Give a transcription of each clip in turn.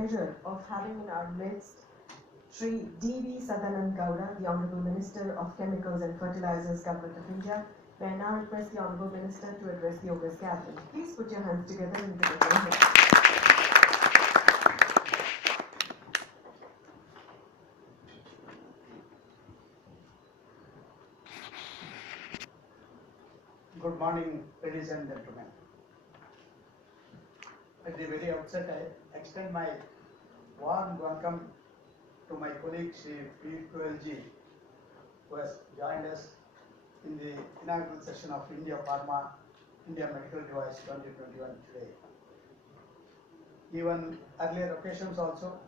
pleasure of having in our midst Shri D.V. Sadanand Gowda, the Honorable Minister of Chemicals and Fertilizers, Government of India. May I now request the Honorable Minister to address the August gathering. Please put your hands together and give a hand. Good morning, ladies and gentlemen. At the very outset, I extend my warm welcome to my colleague Shri Piyush Goyal ji, who has joined us in the inaugural session of India Pharma, India Medical Device 2021 today. Even earlier occasions also,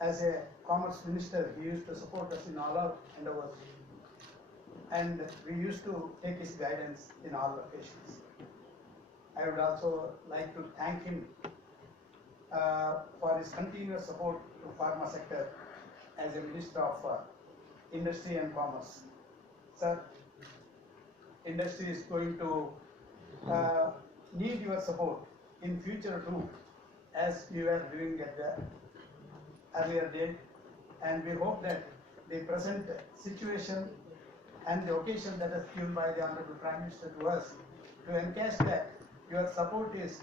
as a Commerce Minister, he used to support us in all our endeavors, and we used to take his guidance in all occasions. I would also like to thank him for his continuous support to pharma sector as a Minister of Industry and Commerce. Sir, industry is going to need your support in future too, as we were doing at the earlier date, and we hope that the present situation and the occasion that is given by the Honorable Prime Minister to us to encash that your support is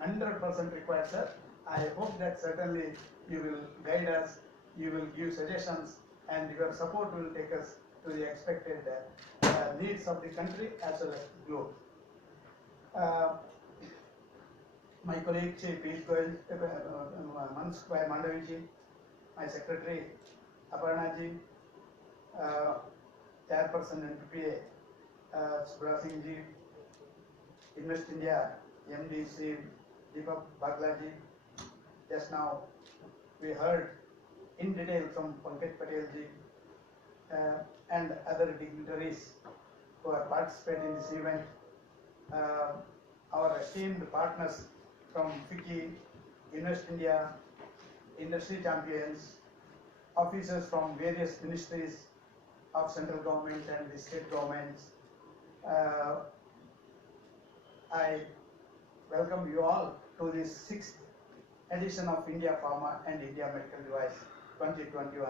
100% required, sir. I hope that certainly you will guide us, you will give suggestions, and your support will take us to the expected needs of the country as well as the globe. My colleague Piyush Goyal, Mansukh Mandavi ji, my secretary Aparna ji, Chairperson NPPA Subra Singh ji, Invest India MD Sri Deepak Bagla ji. Just now we heard in detail from Pankaj Patel ji and other dignitaries who are participating in this event. Our esteemed partners from FICCI, Invest India, industry champions, officers from various ministries of central government and the state governments. I welcome you all to this 6th edition of India Pharma and India Medical Device 2021.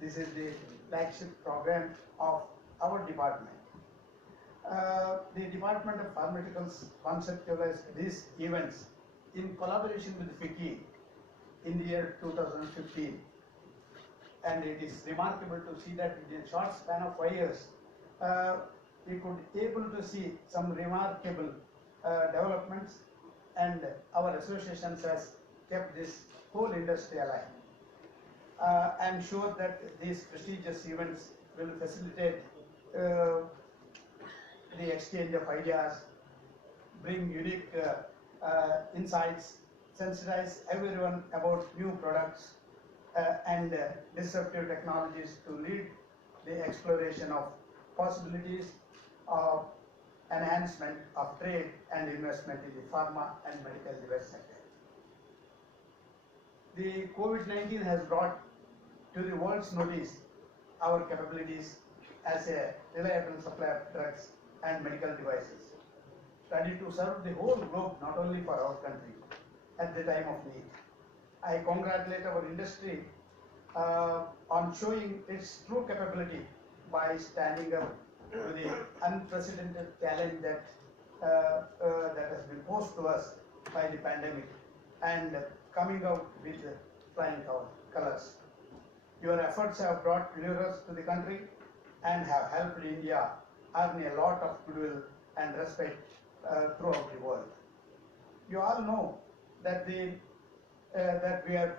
This is the flagship program of our department. The Department of Pharmaceuticals conceptualized these events in collaboration with FICCI in the year 2015. And it is remarkable to see that in a short span of 5 years, we could able to see some remarkable developments, and our associations has kept this whole industry alive. I am sure that these prestigious events will facilitate the exchange of ideas, bring unique insights, sensitize everyone about new products and disruptive technologies to lead the exploration of possibilities of enhancement of trade and investment in the pharma and medical device sector. The COVID-19 has brought to the world's notice our capabilities as a reliable supplier of drugs and medical devices, ready to serve the whole globe, not only for our country, at the time of need. I congratulate our industry on showing its true capability by standing up to the unprecedented challenge that has been posed to us by the pandemic and coming out with flying colors. Your efforts have brought lures to the country and have helped India earn a lot of goodwill and respect throughout the world. You all know that that we are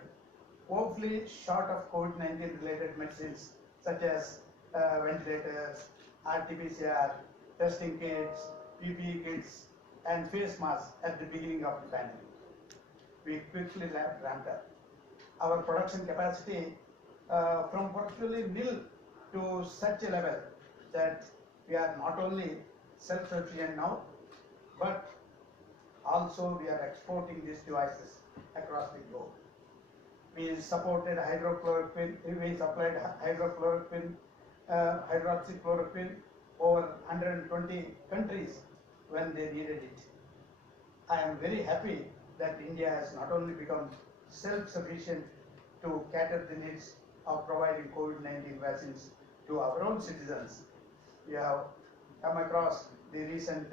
woefully short of COVID-19 related medicines such as ventilators, RT-PCR, testing kits, PPE kits, and face masks at the beginning of the pandemic. We quickly ramped up our production capacity from virtually nil to such a level that we are not only self-sufficient now, but also we are exporting these devices across the globe. We supported hydrochloroquine, we supplied hydrochloroquine, hydroxychloroquine over 120 countries when they needed it. I am very happy that India has not only become self-sufficient to cater the needs of providing COVID-19 vaccines to our own citizens. We have come across the recent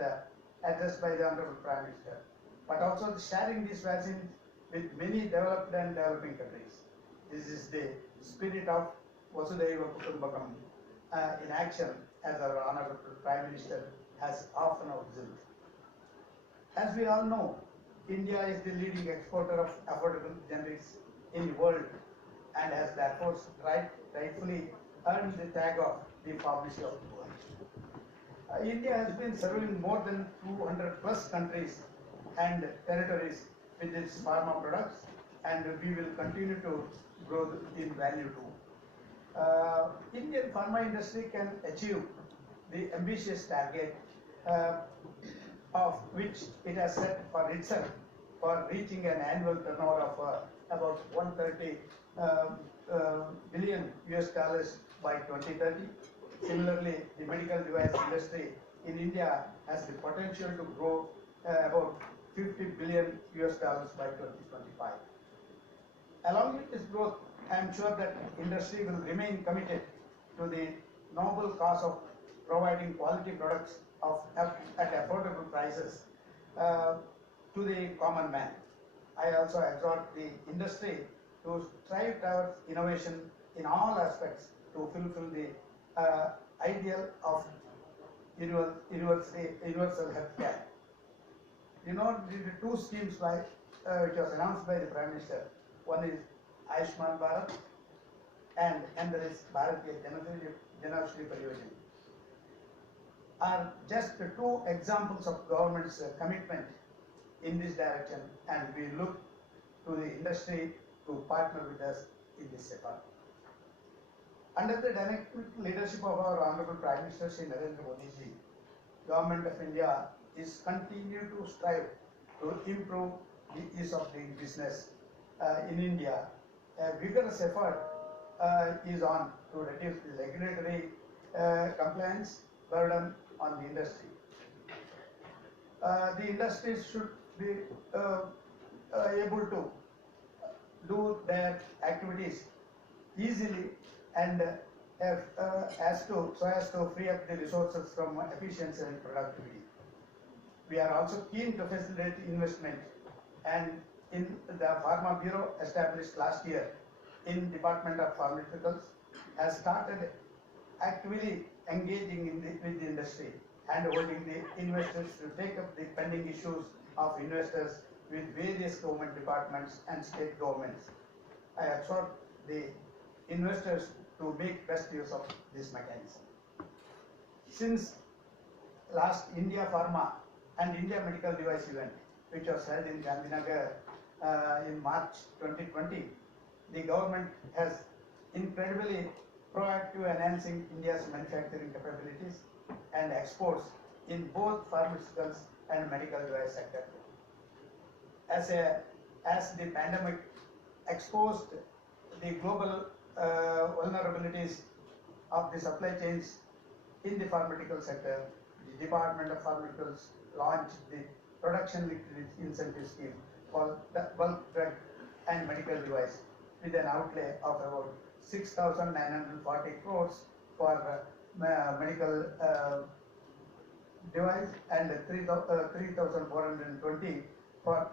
address by the Honorable Prime Minister, but also sharing these vaccines with many developed and developing countries. This is the spirit of Vasudhaiva Kutumbakam in action, as our Honorable Prime Minister has often observed. As we all know, India is the leading exporter of affordable generics in the world and has therefore rightfully earned the tag of the pharmacy of the world. India has been serving more than 200 plus countries and territories with its pharma products, and we will continue to grow in value too. Indian pharma industry can achieve the ambitious target of which it has set for itself for reaching an annual turnover of about 130 billion US dollars by 2030. Similarly, the medical device industry in India has the potential to grow about 50 billion US dollars by 2025. Along with this growth, I am sure that industry will remain committed to the noble cause of providing quality products at affordable prices to the common man. I also exhort the industry to strive towards innovation in all aspects to fulfill the ideal of universal health care. You know, the two schemes which was announced by the Prime Minister. One is Ayushman Bharat and there is Bharatiya Janaushadhi Pariyojana, are just the two examples of government's commitment in this direction, and we look to the industry to partner with us in this effort. Under the dynamic leadership of our Honorable Prime Minister Shri Narendra Modi ji, Government of India is continue to strive to improve the ease of doing business in India. A vigorous effort is on to reduce the regulatory compliance burden on the industry. The industries should be able to do their activities easily and so as to free up the resources from efficiency and productivity. We are also keen to facilitate investment, and in the Pharma Bureau established last year in Department of Pharmaceuticals has started actively engaging with the industry and holding the investors to take up the pending issues of investors with various government departments and state governments. I exhort the investors to make best use of this mechanism. Since last India Pharma and India Medical Device event, which was held in Gandhinagar in March 2020, the government has incredibly proactive enhancing India's manufacturing capabilities and exports in both pharmaceuticals and medical device sector. As the pandemic exposed the global vulnerabilities of the supply chains in the pharmaceutical sector, the Department of Pharmaceuticals launched the Production Linked Incentive Scheme for the bulk drug and medical device with an outlay of about 6,940 crores for medical device and 3,420 for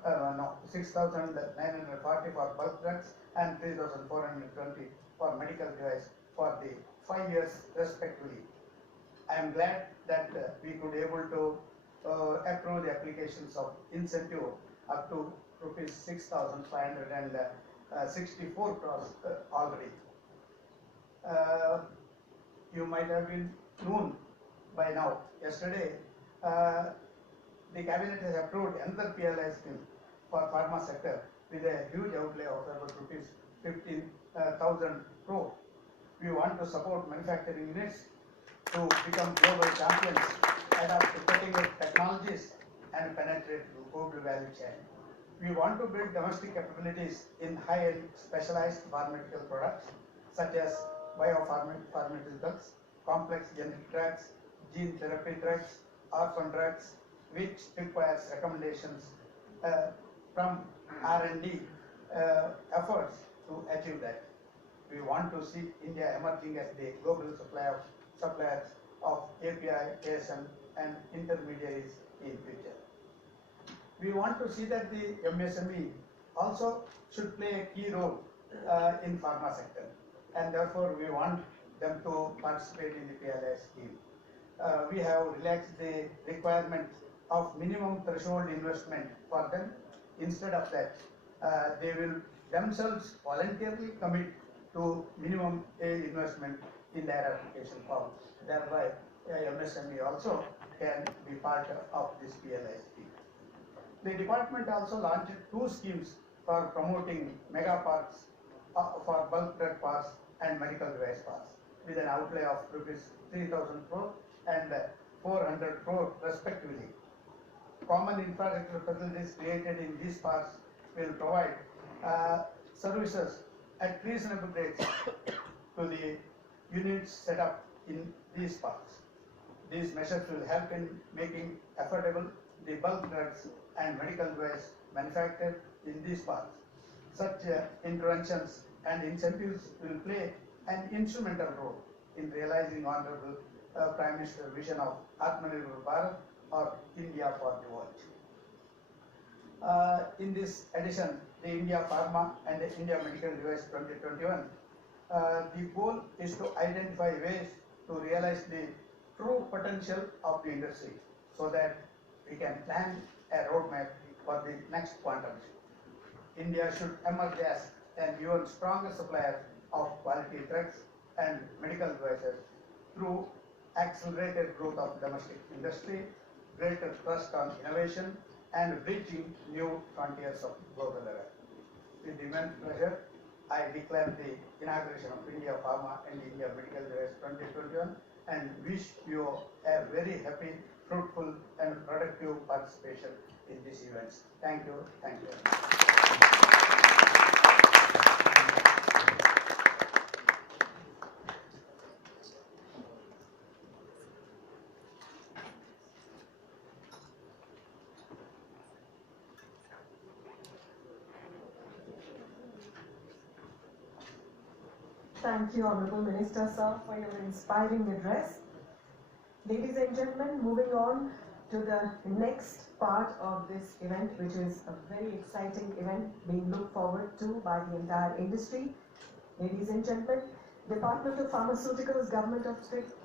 6,940 for bulk drugs and 3,420 for medical device for the 5 years respectively. I am glad that we could able to approve the applications of incentive up to rupees 6,564 crores already. You might have been known by now. Yesterday, the cabinet has approved another PLI scheme for pharma sector with a huge outlay of about rupees 15,000 crore. We want to support manufacturing units to become global champions, adapt to cutting-edge technologies, and penetrate the global value chain. We want to build domestic capabilities in high-end specialized pharmaceutical products such as biopharmaceuticals, complex generic drugs, gene therapy drugs, orphan drugs, which requires recommendations from R&D efforts to achieve that. We want to see India emerging as the global suppliers of API, ASM and intermediaries in future. We want to see that the MSME also should play a key role in pharma sector, and therefore we want them to participate in the PLI scheme. We have relaxed the requirement of minimum threshold investment for them. Instead of that, they will themselves voluntarily commit to minimum investment in their application form. Thereby, MSME also can be part of this PLI scheme. The department also launched 2 schemes for promoting mega parks for bulk drug parks and medical device parks with an outlay of rupees 3,000 crore and 400 crore respectively. Common infrastructure facilities created in these parks will provide services at reasonable rates to the units set up in these parks. These measures will help in making affordable the bulk drugs and medical device manufactured in these parks. Such interventions and incentives will play an instrumental role in realizing Honorable Prime Minister's vision of Atmanirbhar Bharat or India for the world. In this edition, the India Pharma and the India Medical Device 2021, the goal is to identify ways to realize the true potential of the industry so that we can plan a roadmap for the next quantum shift. India should emerge as an even stronger supplier of quality drugs and medical devices through accelerated growth of domestic industry, greater thrust on innovation, and bridging new frontiers of global level. With immense pleasure, I declare the inauguration of India Pharma and India Medical Device 2021 and wish you a very happy, fruitful and productive participation in these events. Thank you. Thank you. Thank you, Honorable Minister, sir, for your inspiring address. Ladies and gentlemen, moving on to the next part of this event, which is a very exciting event being looked forward to by the entire industry. Ladies and gentlemen, Department of Pharmaceuticals, Government of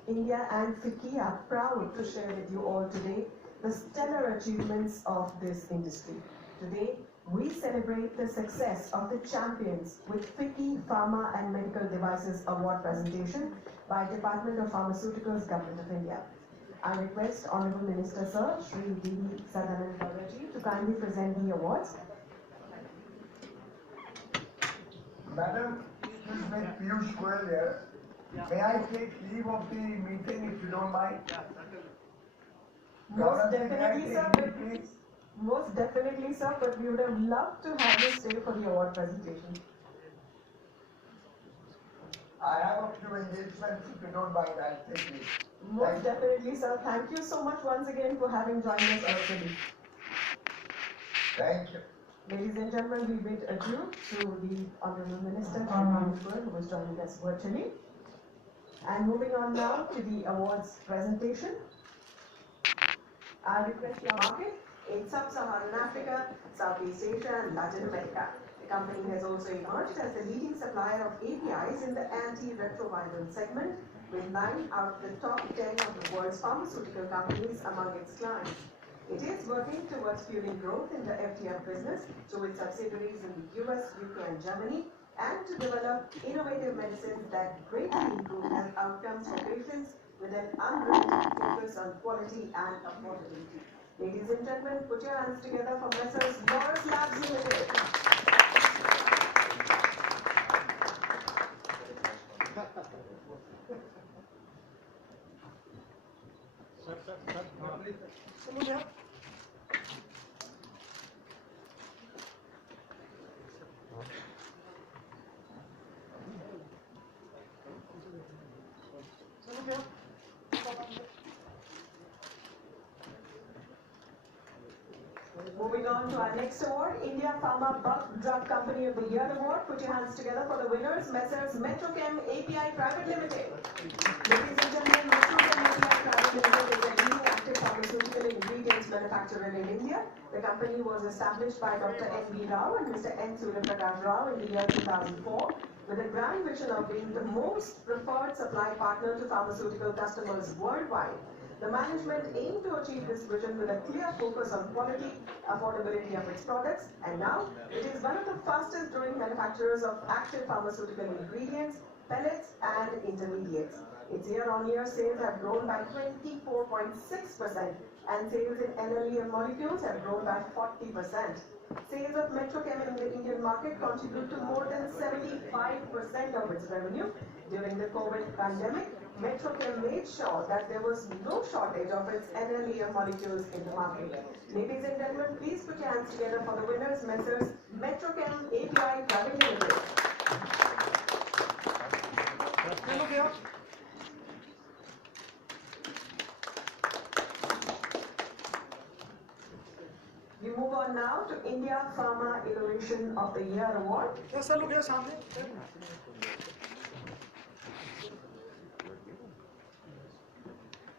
India and FICCI are proud to share with you all today the stellar achievements of this industry. Today, we celebrate the success of the champions with FICCI Pharma and Medical Devices Award presentation by Department of Pharmaceuticals, Government of India. I request Honorable Minister Sir, Shri D.V. Sadanand Gauraji, to kindly present the awards. Madam, excuse me, Piyush Goyal here. May I take leave of the meeting if you don't mind? Most definitely, sir. Leave, please. Most definitely, sir, but we would have loved to have you stay for the award presentation. I have a few engagements, if you don't mind, I'll take leave. Most definitely, sir. Thank you so much once again for having joined us virtually. Thank you. Ladies and gentlemen, we bid adieu to the Honorable Minister, Shri Piyush Goyal, who is joining us virtually. And moving on now to the awards presentation. I request your market in Sub-Saharan Africa, Southeast Asia and Latin America. The company has also emerged as the leading supplier of APIs in the antiretroviral segment, with 9 out of the top 10 of the world's pharmaceutical companies among its clients. It is working towards fueling growth in the FDF business through its subsidiaries in the US, UK and Germany, and to develop innovative medicines that greatly improve health outcomes for patients with an unremitting focus on quality and affordability. Ladies and gentlemen, put your hands together for Messrs. Laurus Labs Limited. Moving on to our next award, India Pharma Bulk Drug Company of the Year Award. Put your hands together for the winners, Messrs. Metrochem API Private Limited. Ladies and gentlemen, Metrochem API Private Limited is a leading active pharmaceutical ingredients manufacturer in India. The company was established by Dr. N.V. Rao and Mr. N. Suryaprakash Rao in the year 2004 with a grand vision of being the most preferred supply partner to pharmaceutical customers worldwide. The management aimed to achieve this vision with a clear focus on quality, affordability of its products, and now it is one of the fastest growing manufacturers of active pharmaceutical ingredients, pellets, and intermediates. Its year-on-year sales have grown by 24.6%, and sales in NLEM molecules have grown by 40%. Sales of Metrochem in the Indian market contribute to more than 75% of its revenue. During the COVID pandemic, Metrochem made sure that there was no shortage of its NLEM molecules in the market. Ladies and gentlemen, please put your hands together for the winners, Messrs. Metrochem API Private Limited. We move on now to India Pharma Innovation of the Year Award. Yes, sir, look here, सामने.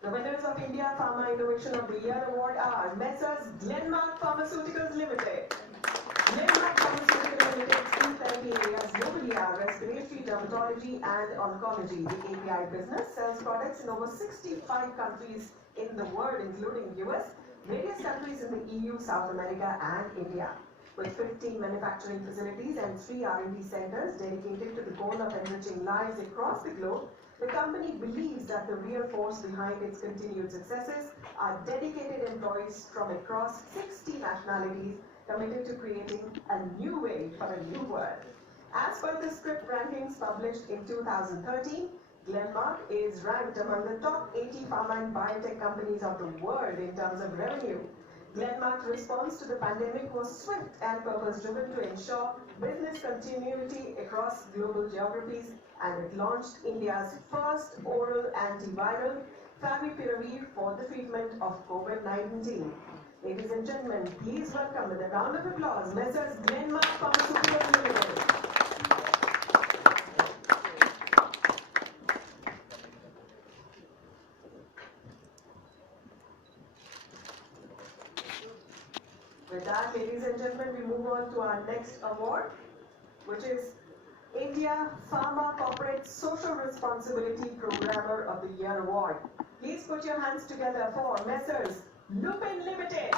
The winners of India Pharma Innovation of the Year Award are Messrs. Glenmark Pharmaceuticals Limited. Glenmark Pharmaceuticals Limited's key therapy areas globally are respiratory, dermatology, and oncology. The API business sells products in over 65 countries in the world, including US, various countries in the EU, South America, and India. With 15 manufacturing facilities and 3 R&D centers dedicated to the goal of enriching lives across the globe, the company believes that the real force behind its continued successes are dedicated employees from across 60 nationalities committed to creating a new way for a new world. As per the Scrip rankings published in 2013, Glenmark is ranked among the top 80 pharma and biotech companies of the world in terms of revenue. Glenmark's response to the pandemic was swift and purpose-driven to ensure business continuity across global geographies, and it launched India's first oral antiviral, Favipiravir, for the treatment of COVID-19. Ladies and gentlemen, please welcome with a round of applause, Messrs. Glenmark Pharmaceuticals Limited. With that, ladies and gentlemen, we move on to our next award, which is India Pharma Corporate Social Responsibility Programmer of the Year Award. Please put your hands together for Messrs. Lupin Limited.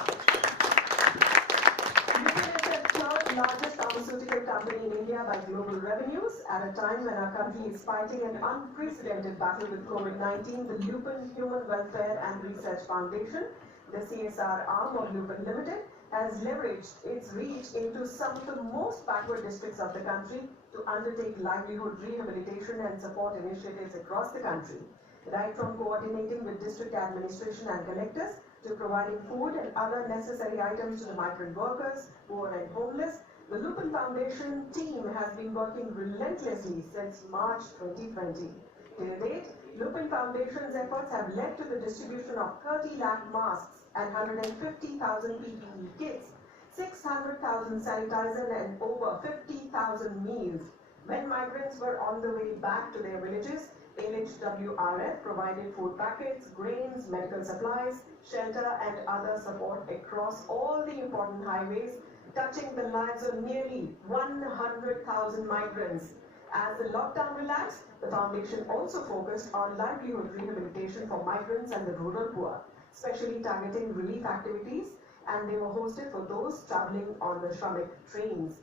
Lupin is the third largest pharmaceutical company in India by global revenues. At a time when our country is fighting an unprecedented battle with COVID-19, the Lupin Human Welfare and Research Foundation, the CSR arm of Lupin Limited, has leveraged its reach into some of the most backward districts of the country to undertake livelihood rehabilitation and support initiatives across the country. Right from coordinating with district administration and collectors to providing food and other necessary items to the migrant workers, poor and homeless, the Lupin Foundation team has been working relentlessly since March 2020. Till date, Lupin Foundation's efforts have led to the distribution of 30 lakh masks and 150,000 PPE kits, 600,000 sanitizer and over 50,000 meals. When migrants were on the way back to their villages, LHWRF provided food packets, grains, medical supplies, shelter and other support across all the important highways, touching the lives of nearly 100,000 migrants. As the lockdown relaxed, the foundation also focused on livelihood rehabilitation for migrants and the rural poor, especially targeting relief activities, and they were hosted for those traveling on the Shramik trains.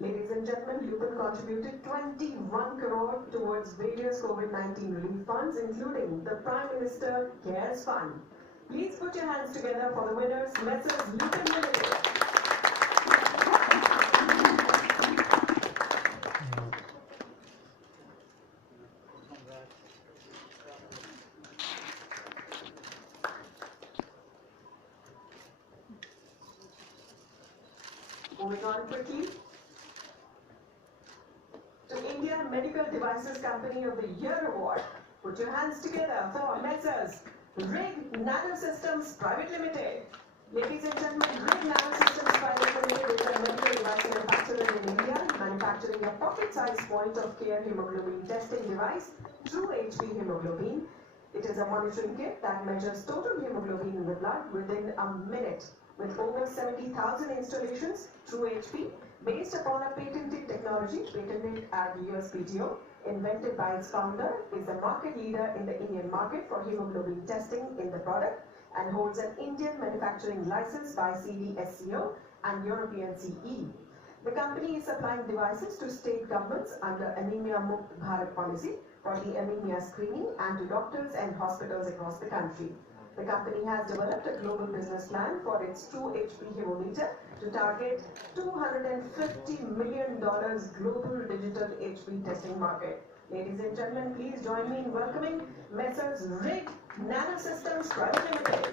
Ladies and gentlemen, Lupin contributed 21 crore towards various COVID-19 relief funds, including the Prime Minister CARES Fund. Please put your hands together for the winners, Messrs. Lupin Limited. Moving on quickly to India Medical Devices Company of the Year Award. Put your hands together for Messrs. RIG Nanosystems Private Limited. Ladies and gentlemen, Grid Nanosystems Private Limited is a medical device manufacturer in India, manufacturing a pocket-sized point-of-care hemoglobin testing device, True HP Hemoglobin. It is a monitoring kit that measures total hemoglobin in the blood within a minute. With over 70,000 installations, True HP, based upon a patented technology patented at USPTO, invented by its founder, is the market leader in the Indian market for hemoglobin testing in the product and holds an Indian manufacturing license by CDSCO and European CE. The company is supplying devices to state governments under Anemia Mukt Bharat policy for the anemia screening and to doctors and hospitals across the country. The company has developed a global business plan for its True HP Hemometer to target $250 million global digital HP testing market. Ladies and gentlemen, please join me in welcoming Messrs. Grid Nanosystems Private Limited.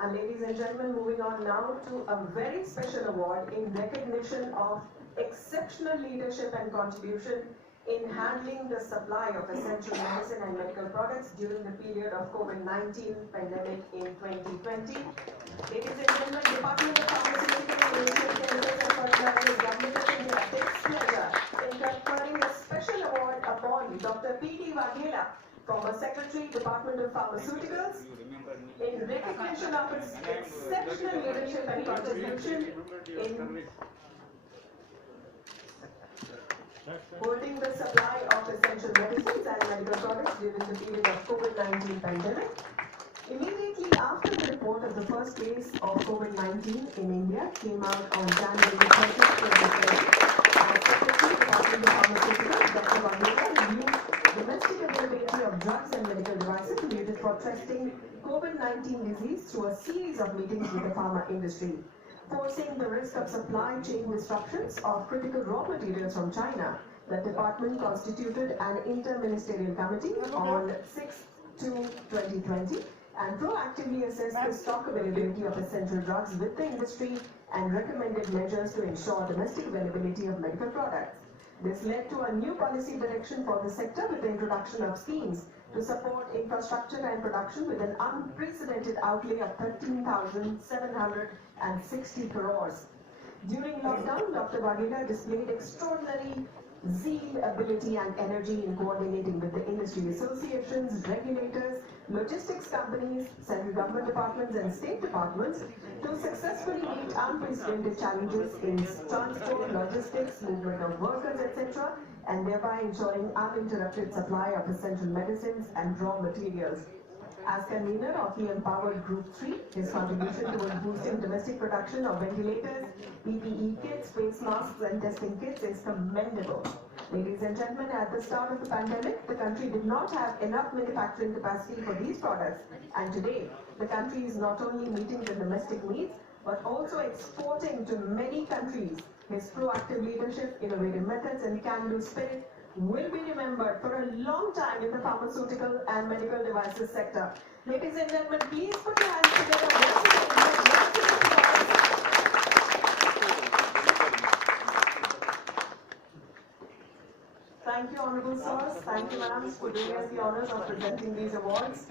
And ladies and gentlemen, moving on now to a very special award in recognition of exceptional leadership and contribution in handling the supply of essential medicine and medical products during the period of COVID-19 pandemic in 2020. Ladies and gentlemen, Department of Pharmaceutical Chemicals and Fertilizers, Government of India takes pleasure in conferring a special award upon Dr. P.D. Waghela, former Secretary, Department of Pharmaceuticals, in recognition of its exceptional leadership and contribution in holding the supply of essential medicines and medical products during the period of COVID-19 pandemic. Immediately after the report of the first case of COVID-19 in India came out on January 30, 2020, as Secretary, Department of Pharmaceuticals, Dr. Waghela reviewed domestic availability of drugs and medical devices needed for testing COVID-19 disease through a series of meetings with the pharma industry. Foreseeing the risk of supply chain disruptions of critical raw materials from China, the department constituted an inter-ministerial committee on 6/2/2020 and proactively assessed the stock availability of essential drugs with the industry and recommended measures to ensure domestic availability of medical products. This led to a new policy direction for the sector with the introduction of schemes to support infrastructure and production with an unprecedented outlay of 13,760 crores. During lockdown, Dr. Waghela displayed extraordinary zeal, ability and energy in coordinating with the industry associations, regulators, logistics companies, central government departments and state departments to successfully meet unprecedented challenges in transport, logistics, movement of workers, etc., and thereby ensuring uninterrupted supply of essential medicines and raw materials. As convener of the Empowered Group 3, his contribution towards boosting domestic production of ventilators, PPE kits, face masks and testing kits is commendable. Ladies and gentlemen, at the start of the pandemic, the country did not have enough manufacturing capacity for these products, and today, the country is not only meeting the domestic needs, but also exporting to many countries. His proactive leadership, innovative methods and can-do spirit will be remembered for a long time in the pharmaceutical and medical devices sector. Ladies and gentlemen, please put your hands together once again. Thank you, Honorable Sirs. Thank you, Madam, for doing us the honors of presenting these awards.